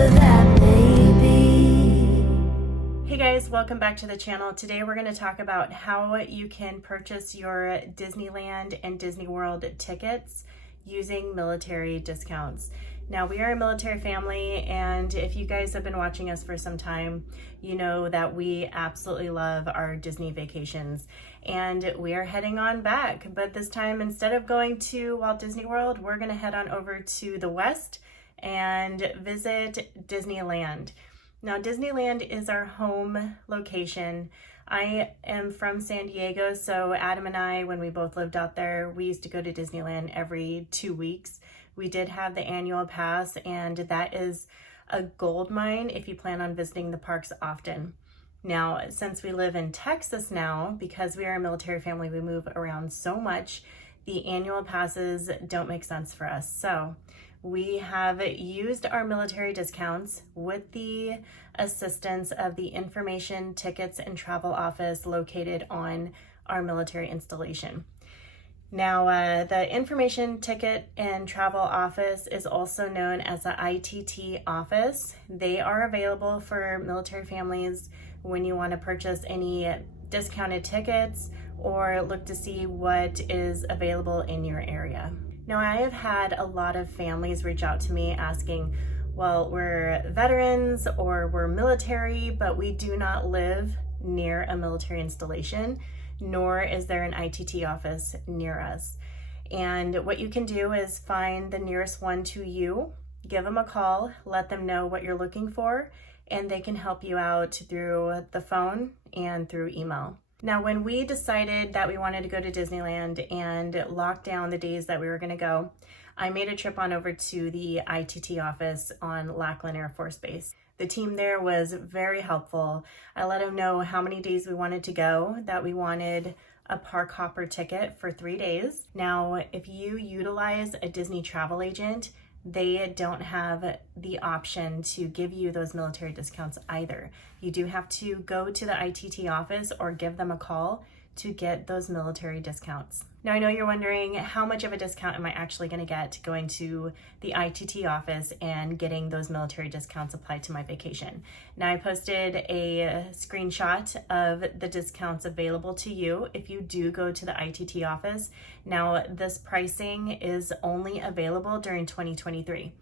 whatever that may be. Hey guys, welcome back to the channel. Today we're going to talk about how you can purchase your Disneyland and Disney World tickets using military discounts. Now, we are a military family, and if you guys have been watching us for some time, you know that we absolutely love our Disney vacations, and we are heading on back. But this time, instead of going to Walt Disney World, we're going to head on over to the West and visit Disneyland. Now, Disneyland is our home location. I am from San Diego, so Adam and I, when we both lived out there, we used to go to Disneyland every 2 weeks. We did have the annual pass, and that is a gold mine if you plan on visiting the parks often. Now, since we live in Texas now, because we are a military family, we move around so much, the annual passes don't make sense for us. So we have used our military discounts with the assistance of the Information, Tickets, and Travel Office located on our military installation. Now, the Information, Ticket, and Travel Office is also known as the ITT office. They are available for military families when you want to purchase any discounted tickets or look to see what is available in your area. Now, I have had a lot of families reach out to me asking, well, we're veterans or we're military, but we do not live near a military installation, nor is there an ITT office near us. And what you can do is find the nearest one to you, give them a call, let them know what you're looking for, and they can help you out through the phone and through email. Now, when we decided that we wanted to go to Disneyland and lock down the days that we were going to go, I made a trip on over to the ITT office on Lackland Air Force Base. The team there was very helpful. I let them know how many days we wanted to go, that we wanted a park hopper ticket for 3 days. Now, if you utilize a Disney travel agent, they don't have the option to give you those military discounts either. You do have to go to the ITT office or give them a call to get those military discounts. Now, I know you're wondering, how much of a discount am I actually going to get going to the ITT office and getting those military discounts applied to my vacation? Now, I posted a screenshot of the discounts available to you if you do go to the ITT office. Now, this pricing is only available during 2023.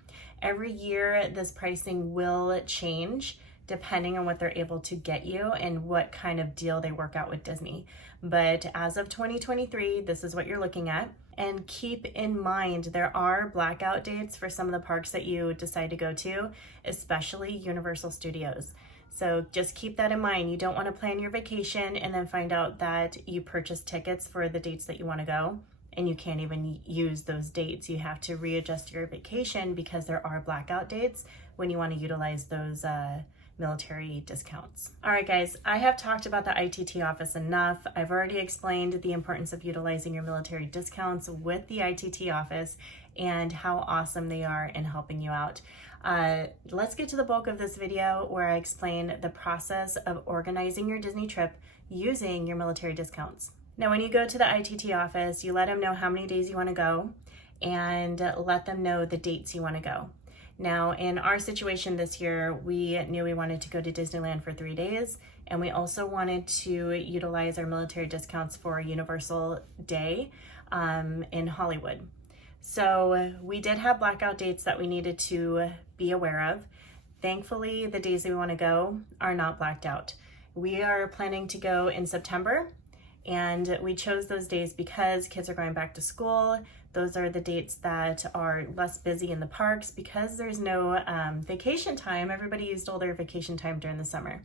Every year, this pricing will change depending on what they're able to get you and what kind of deal they work out with Disney. But as of 2023, this is what you're looking at. And keep in mind, there are blackout dates for some of the parks that you decide to go to, especially Universal Studios. So just keep that in mind. You don't want to plan your vacation and then find out that you purchased tickets for the dates that you want to go and you can't even use those dates. You have to readjust your vacation because there are blackout dates when you want to utilize those military discounts. All right, guys, I have talked about the ITT office enough. I've already explained the importance of utilizing your military discounts with the ITT office and how awesome they are in helping you out. Let's get to the bulk of this video where I explain the process of organizing your Disney trip using your military discounts. Now, when you go to the ITT office, you let them know how many days you want to go and let them know the dates you want to go. Now, in our situation this year, we knew we wanted to go to Disneyland for 3 days, and we also wanted to utilize our military discounts for a Universal Day in Hollywood. So we did have blackout dates that we needed to be aware of. Thankfully, the days that we want to go are not blacked out. We are planning to go in September, and we chose those days because kids are going back to school. Those are the dates that are less busy in the parks because there's no vacation time. Everybody used all their vacation time during the summer.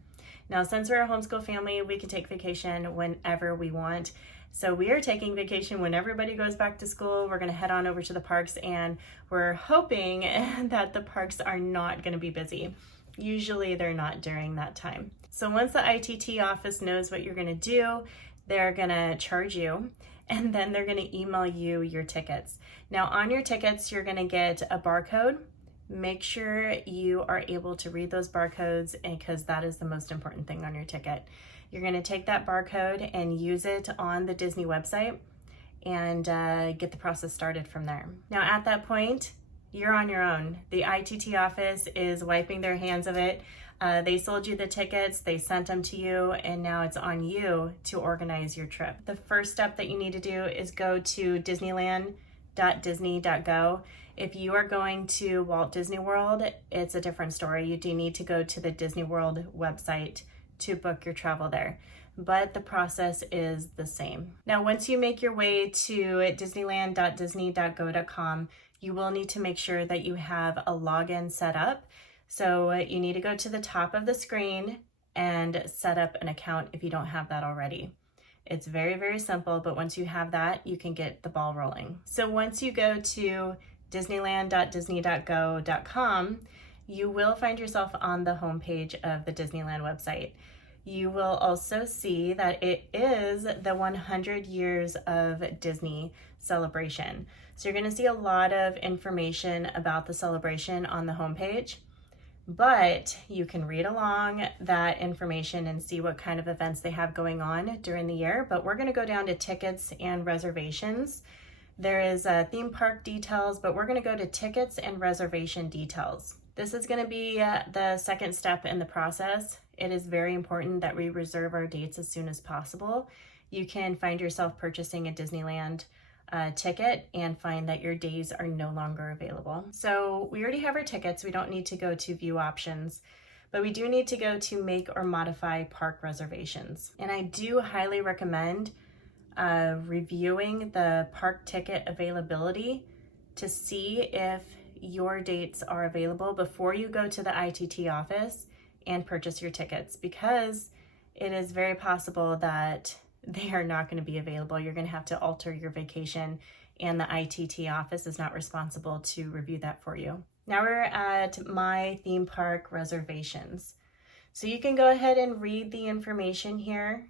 Now, since we're a homeschool family, we can take vacation whenever we want. So we are taking vacation when everybody goes back to school. We're gonna head on over to the parks, and we're hoping that the parks are not gonna be busy. Usually they're not during that time. So once the ITT office knows what you're gonna do, they're gonna charge you, and then they're gonna email you your tickets. Now, on your tickets, you're gonna get a barcode. Make sure you are able to read those barcodes, because that is the most important thing on your ticket. You're gonna take that barcode and use it on the Disney website and get the process started from there. Now, at that point, you're on your own. The ITT office is wiping their hands of it. They sold you the tickets, they sent them to you, and now it's on you to organize your trip. The first step that you need to do is go to disneyland.disney.go. If you are going to Walt Disney World, it's a different story. You do need to go to the Disney World website to book your travel there, but the process is the same. Now, once you make your way to disneyland.disney.go.com, you will need to make sure that you have a login set up. So you need to go to the top of the screen and set up an account if you don't have that already. It's very, very simple, but once you have that, you can get the ball rolling. So once you go to disneyland.disney.go.com, you will find yourself on the homepage of the Disneyland website. You will also see that it is the 100 years of Disney celebration. So you're going to see a lot of information about the celebration on the homepage, but you can read along that information and see what kind of events they have going on during the year. But we're going to go down to tickets and reservations. There is theme park details, but we're going to go to tickets and reservation details. This is going to be the second step in the process. It is very important that we reserve our dates as soon as possible. You can find yourself purchasing a Disneyland ticket and find that your days are no longer available. So we already have our tickets. We don't need to go to view options, but we do need to go to make or modify park reservations. And I do highly recommend reviewing the park ticket availability to see if your dates are available before you go to the ITT office and purchase your tickets, because it is very possible that they are not going to be available. You're going to have to alter your vacation, and the ITT office is not responsible to review that for you. Now we're at my theme park reservations. So you can go ahead and read the information here,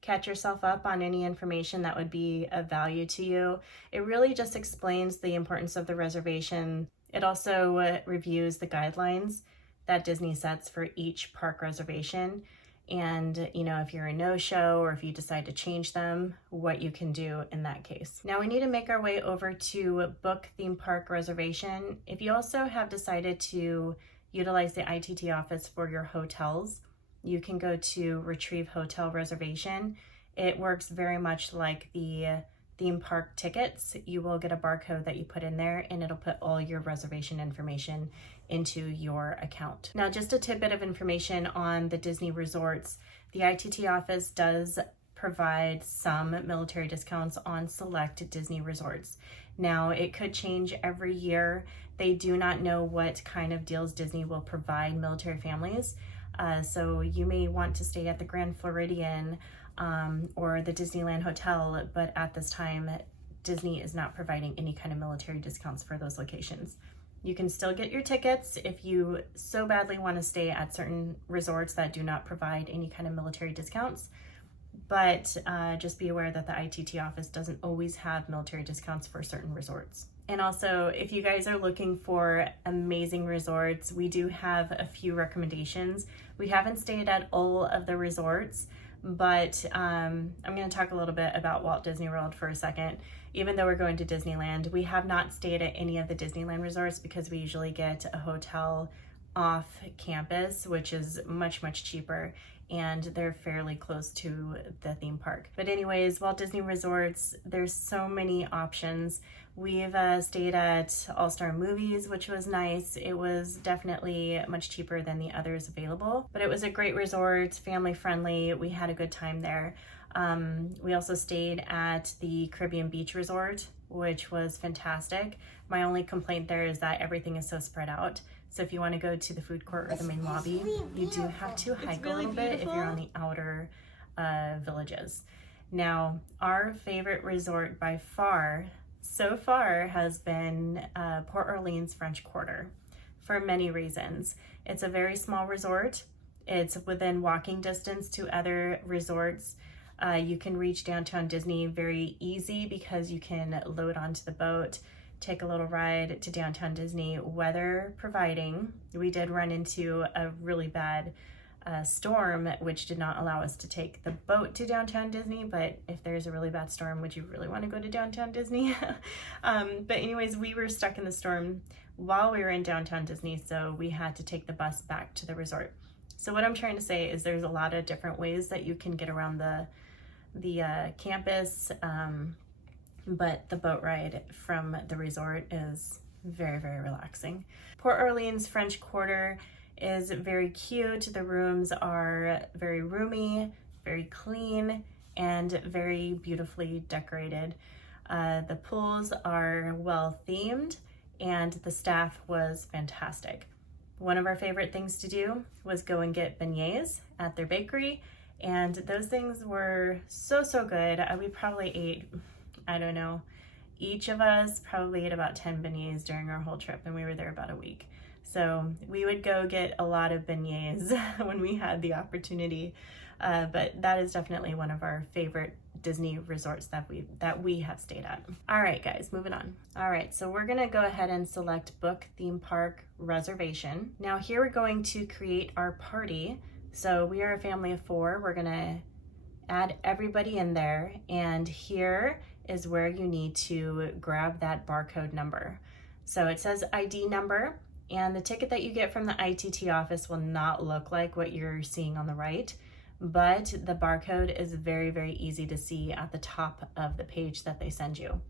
catch yourself up on any information that would be of value to you. It really just explains the importance of the reservation. It also reviews the guidelines that Disney sets for each park reservation. And, you know, if you're a no-show or if you decide to change them, what you can do in that case. Now we need to make our way over to book theme park reservation. If you also have decided to utilize the ITT office for your hotels, you can go to retrieve hotel reservation. It works very much like the theme park tickets. You will get a barcode that you put in there, and it'll put all your reservation information into your account. Now, just a tidbit of information on the Disney resorts. The ITT office does provide some military discounts on select Disney resorts. Now, it could change every year. They do not know what kind of deals Disney will provide military families. So you may want to stay at the Grand Floridian or the Disneyland Hotel, but at this time, Disney is not providing any kind of military discounts for those locations. You can still get your tickets if you so badly want to stay at certain resorts that do not provide any kind of military discounts, but just be aware that the ITT office doesn't always have military discounts for certain resorts. And also, if you guys are looking for amazing resorts, we do have a few recommendations. We haven't stayed at all of the resorts, but I'm going to talk a little bit about Walt Disney World for a second. Even though we're going to Disneyland, we have not stayed at any of the Disneyland resorts because we usually get a hotel off campus, which is much, much cheaper, and they're fairly close to the theme park. But anyways, Walt Disney Resorts, there's so many options. We've stayed at All-Star Movies, which was nice. It was definitely much cheaper than the others available, but it was a great resort, family friendly. We had a good time there. We also stayed at the Caribbean Beach Resort, which was fantastic. My only complaint there is that everything is so spread out. So if you want to go to the food court or the main lobby, you do have to hike a little bit if you're on the outer villages. Now, our favorite resort by far, so far, has been Port Orleans French Quarter for many reasons. It's a very small resort. It's within walking distance to other resorts. You can reach downtown Disney very easy because you can load onto the boat, take a little ride to downtown Disney, weather providing. We did run into a really bad storm, which did not allow us to take the boat to downtown Disney, but if there's a really bad storm, would you really want to go to downtown Disney? But anyways, we were stuck in the storm. while we were in downtown Disney, so we had to take the bus back to the resort. So what I'm trying to say is there's a lot of different ways that you can get around the campus, but the boat ride from the resort is very, very relaxing. Port Orleans French Quarter is very cute. The rooms are very roomy, very clean, and very beautifully decorated. The pools are well themed, and the staff was fantastic. One of our favorite things to do was go and get beignets at their bakery, and those things were so good. We probably ate, I don't know, each of us probably ate about 10 beignets during our whole trip, and we were there about a week. So we would go get a lot of beignets when we had the opportunity, but that is definitely one of our favorite Disney resorts that we have stayed at. All right, guys, moving on. All right, so we're gonna go ahead and select book theme park reservation. Now here we're going to create our party. So we are a family of 4. We're gonna add everybody in there, and here is where you need to grab that barcode number. So it says ID number, and the ticket that you get from the ITT office will not look like what you're seeing on the right, but the barcode is very, very easy to see at the top of the page that they send you.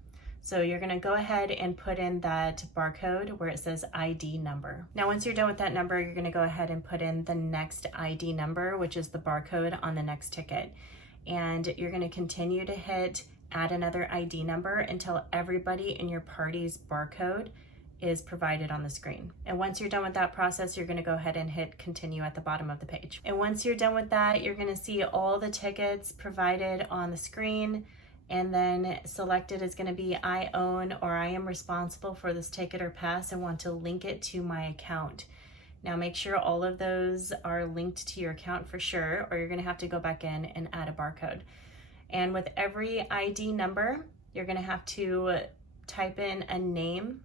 So you're gonna go ahead and put in that barcode where it says ID number. Now, once you're done with that number, you're gonna go ahead and put in the next ID number, which is the barcode on the next ticket. And you're gonna continue to hit add another ID number until everybody in your party's barcode is provided on the screen. And once you're done with that process, you're gonna go ahead and hit continue at the bottom of the page. And once you're done with that, you're gonna see all the tickets provided on the screen, and then selected is gonna be I own or I am responsible for this ticket or pass and want to link it to my account. Now make sure all of those are linked to your account for sure, or you're gonna have to go back in and add a barcode. And with every ID number, you're gonna have to type in a name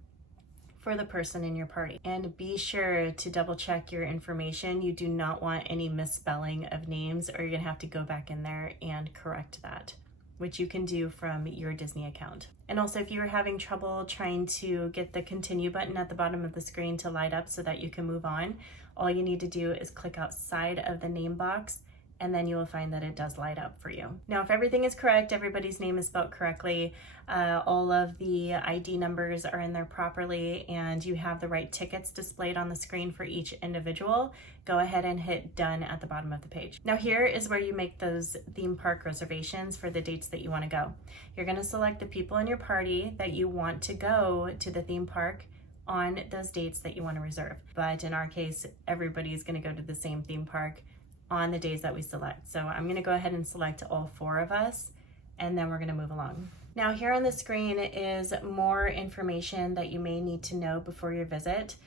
for the person in your party. And be sure to double check your information. You do not want any misspelling of names, or you're gonna have to go back in there and correct that, which you can do from your Disney account. And also, if you are having trouble trying to get the continue button at the bottom of the screen to light up so that you can move on, all you need to do is click outside of the name box, and then you will find that it does light up for you. Now, if everything is correct, everybody's name is spelled correctly, all of the ID numbers are in there properly, and you have the right tickets displayed on the screen for each individual, go ahead and hit done at the bottom of the page. Now here is where you make those theme park reservations for the dates that you want to go. You're going to select the people in your party that you want to go to the theme park on those dates that you want to reserve. But in our case, everybody's going to go to the same theme park on the days that we select. So I'm gonna go ahead and select all 4 of us, and then we're gonna move along. Now here on the screen is more information that you may need to know before your visit.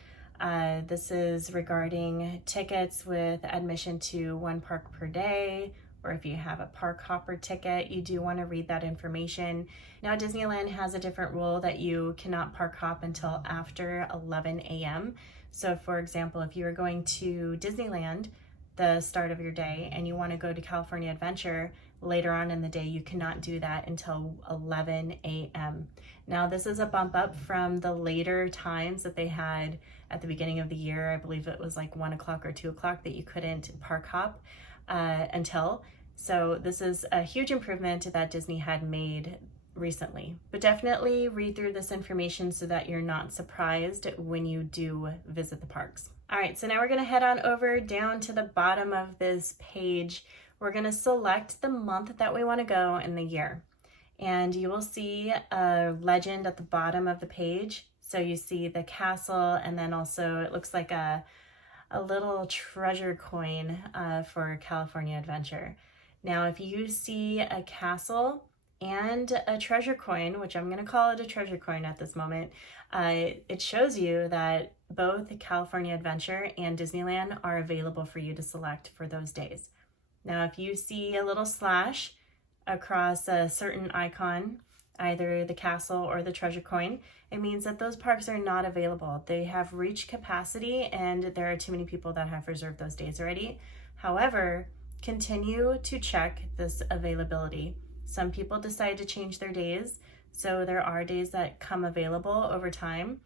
This is regarding tickets with admission to 1 park per day, or if you have a park hopper ticket, you do wanna read that information. Now Disneyland has a different rule that you cannot park hop until after 11 a.m. So for example, if you are going to Disneyland the start of your day and you want to go to California Adventure later on in the day, you cannot do that until 11 a.m. Now this is a bump up from the later times that they had at the beginning of the year. I believe it was like 1 o'clock or 2 o'clock that you couldn't park hop until. So this is a huge improvement that Disney had made recently. But definitely read through this information so that you're not surprised when you do visit the parks. All right, so now we're gonna head on over down to the bottom of this page. We're gonna select the month that we wanna go in the year. And you will see a legend at the bottom of the page. So you see the castle, and then also it looks like a little treasure coin for California Adventure. Now, if you see a castle and a treasure coin, which I'm gonna call it a treasure coin at this moment, it shows you that both California Adventure and Disneyland are available for you to select for those days. Now, if you see a little slash across a certain icon, either the castle or the treasure coin, it means that those parks are not available. They have reached capacity and there are too many people that have reserved those days already. However, continue to check this availability. Some people decide to change their days, so there are days that come available over time.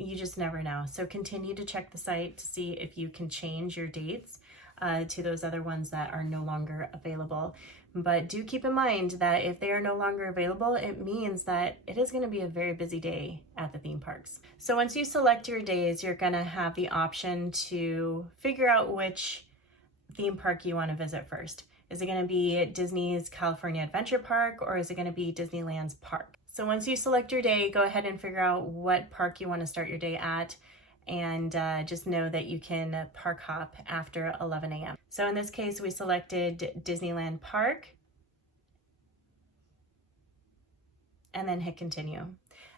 you just never know. So continue to check the site to see if you can change your dates to those other ones that are no longer available. But do keep in mind that if they are no longer available, it means that it is going to be a very busy day at the theme parks. So once you select your days, you're going to have the option to figure out which theme park you want to visit first. Is it going to be Disney's California Adventure Park, or is it going to be Disneyland's park? So once you select your day, go ahead and figure out what park you want to start your day at, and just know that you can park hop after 11 a.m. So in this case, we selected Disneyland Park and then hit continue.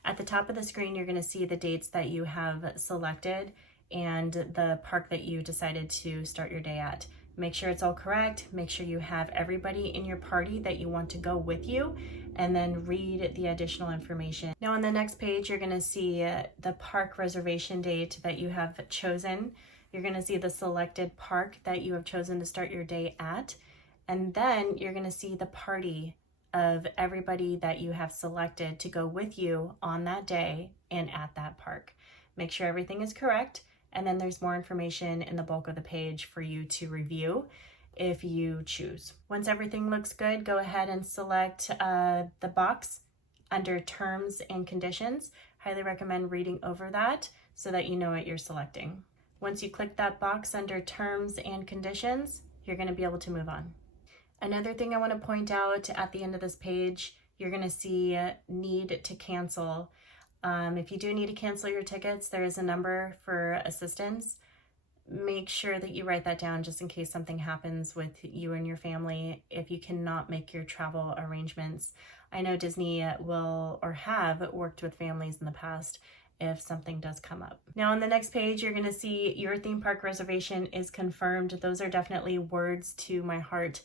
At the top of the screen, you're going to see the dates that you have selected and the park that you decided to start your day at. Make sure it's all correct. Make sure you have everybody in your party that you want to go with you, and then read the additional information. Now on the next page, you're going to see the park reservation date that you have chosen. You're going to see the selected park that you have chosen to start your day at, and then you're going to see the party of everybody that you have selected to go with you on that day and at that park. Make sure everything is correct. And then there's more information in the bulk of the page for you to review if you choose. Once everything looks good, go ahead and select the box under terms and conditions. Highly recommend reading over that so that you know what you're selecting. Once you click that box under terms and conditions, you're going to be able to move on. Another thing I want to point out at the end of this page, you're going to see need to cancel. If you do need to cancel your tickets, there is a number for assistance. Make sure that you write that down just in case something happens with you and your family if you cannot make your travel arrangements. I know Disney will or have worked with families in the past if something does come up. Now on the next page, you're going to see your theme park reservation is confirmed. Those are definitely words to my heart.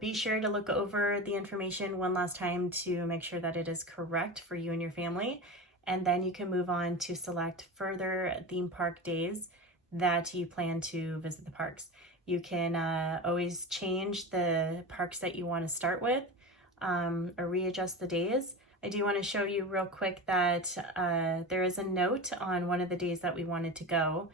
Be sure to look over the information one last time to make sure that it is correct for you and your family. And then you can move on to select further theme park days that you plan to visit the parks. You can always change the parks that you want to start with or readjust the days. I do want to show you real quick that there is a note on one of the days that we wanted to go.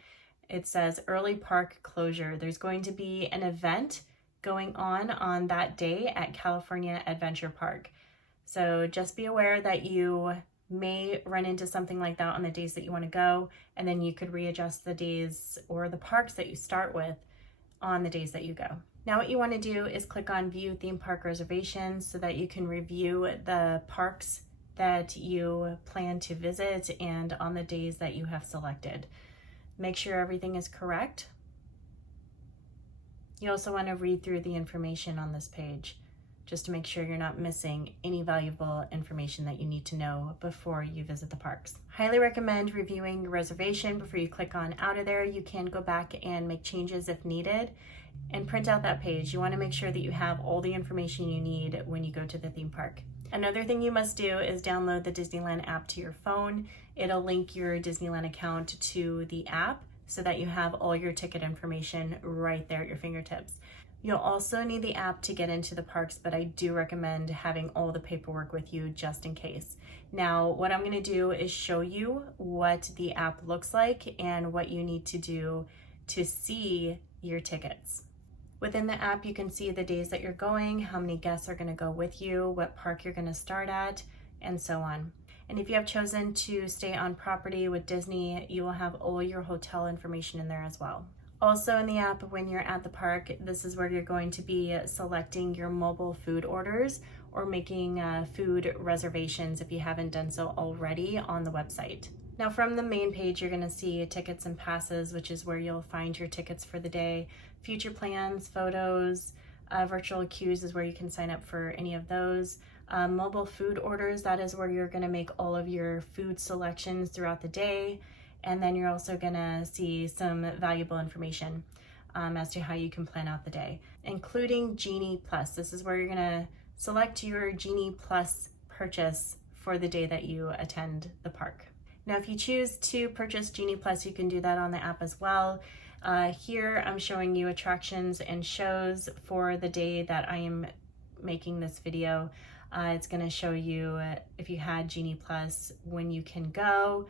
It says early park closure. There's going to be an event going on that day at California Adventure Park. So just be aware that you may run into something like that on the days that you want to go, and then you could readjust the days or the parks that you start with on the days that you go. Now what you want to do is click on View Theme Park Reservations so that you can review the parks that you plan to visit and on the days that you have selected. Make sure everything is correct. You also want to read through the information on this page just to make sure you're not missing any valuable information that you need to know before you visit the parks. Highly recommend reviewing your reservation before you click on out of there. You can go back and make changes if needed and print out that page. You want to make sure that you have all the information you need when you go to the theme park. Another thing you must do is download the Disneyland app to your phone. It'll link your Disneyland account to the app so that you have all your ticket information right there at your fingertips. You'll also need the app to get into the parks, but I do recommend having all the paperwork with you just in case. Now, what I'm going to do is show you what the app looks like and what you need to do to see your tickets. Within the app, you can see the days that you're going, how many guests are going to go with you, what park you're going to start at, and so on. And if you have chosen to stay on property with Disney, you will have all your hotel information in there as well. Also in the app, when you're at the park, this is where you're going to be selecting your mobile food orders or making food reservations if you haven't done so already on the website. Now from the main page, you're going to see tickets and passes, which is where you'll find your tickets for the day. Future plans, photos, virtual queues is where you can sign up for any of those. Mobile food orders, that is where you're going to make all of your food selections throughout the day. And then you're also going to see some valuable information as to how you can plan out the day, including Genie Plus. This is where you're going to select your Genie Plus purchase for the day that you attend the park. Now, if you choose to purchase Genie Plus, you can do that on the app as well. Here, I'm showing you attractions and shows for the day that I am making this video. It's going to show you if you had Genie Plus when you can go,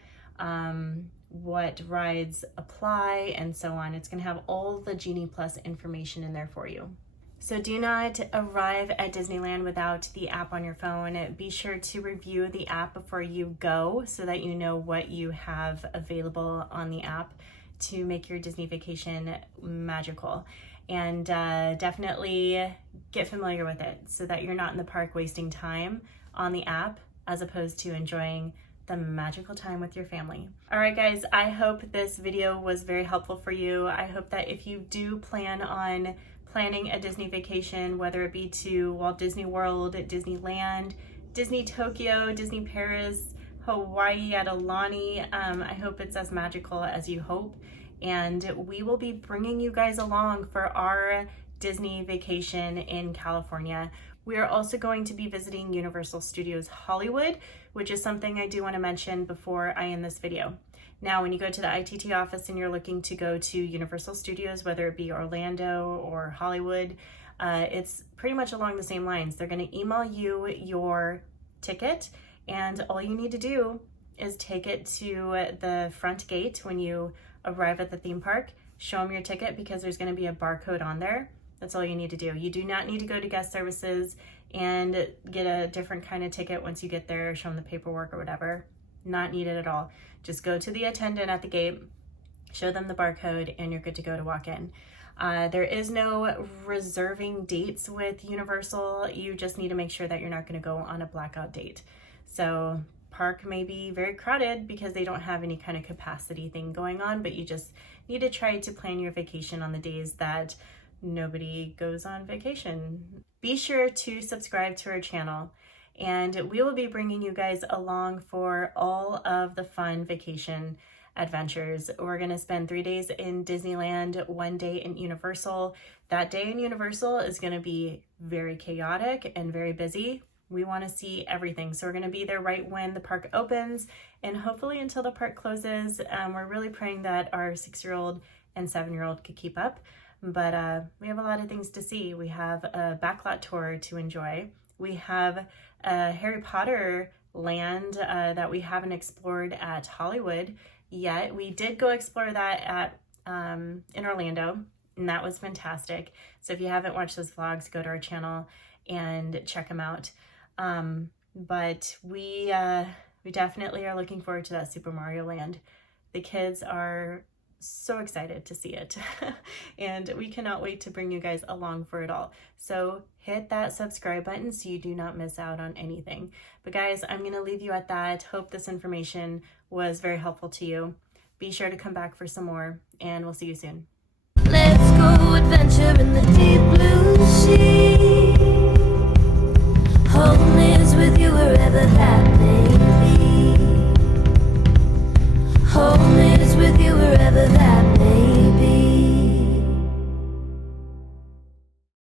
what rides apply, and so on. It's going to have all the Genie Plus information in there for you. So do not arrive at Disneyland without the app on your phone. Be sure to review the app before you go so that you know what you have available on the app to make your Disney vacation magical. And definitely get familiar with it so that you're not in the park wasting time on the app as opposed to enjoying the magical time with your family. All right, guys, I hope this video was very helpful for you. I hope that if you do plan on planning a Disney vacation, whether it be to Walt Disney World, Disneyland, Disney Tokyo, Disney Paris, Hawaii at Aulani, I hope it's as magical as you hope. And we will be bringing you guys along for our Disney vacation in California. We are also going to be visiting Universal Studios Hollywood, which is something I do want to mention before I end this video. Now, when you go to the ITT office and you're looking to go to Universal Studios, whether it be Orlando or Hollywood, it's pretty much along the same lines. They're going to email you your ticket, and all you need to do is take it to the front gate when you arrive at the theme park, show them your ticket because there's going to be a barcode on there. That's all you need to do. You do not need to go to guest services and get a different kind of ticket once you get there, show them the paperwork or whatever. Not needed at all. Just go to the attendant at the gate, show them the barcode, and you're good to go to walk in. There is no reserving dates with Universal. You just need to make sure that you're not going to go on a blackout date. So park may be very crowded because they don't have any kind of capacity thing going on, but you just need to try to plan your vacation on the days that nobody goes on vacation. Be sure to subscribe to our channel, and we will be bringing you guys along for all of the fun vacation adventures. We're going to spend 3 days in Disneyland, 1 day in Universal. That day in Universal is going to be very chaotic and very busy. We want to see everything. So we're going to be there right when the park opens and hopefully until the park closes. We're really praying that our 6-year-old and 7-year-old could keep up. But we have a lot of things to see. We have a backlot tour to enjoy. We have a Harry Potter land that we haven't explored at Hollywood yet. We did go explore that at in Orlando, and that was fantastic. So if you haven't watched those vlogs, go to our channel and check them out. But we definitely are looking forward to that Super Mario Land. The kids are so excited to see it and we cannot wait to bring you guys along for it all. So hit that subscribe button so you do not miss out on anything. But guys, I'm going to leave you at that. Hope this information was very helpful to you. Be sure to come back for some more, and we'll see you soon. Let's go adventure in the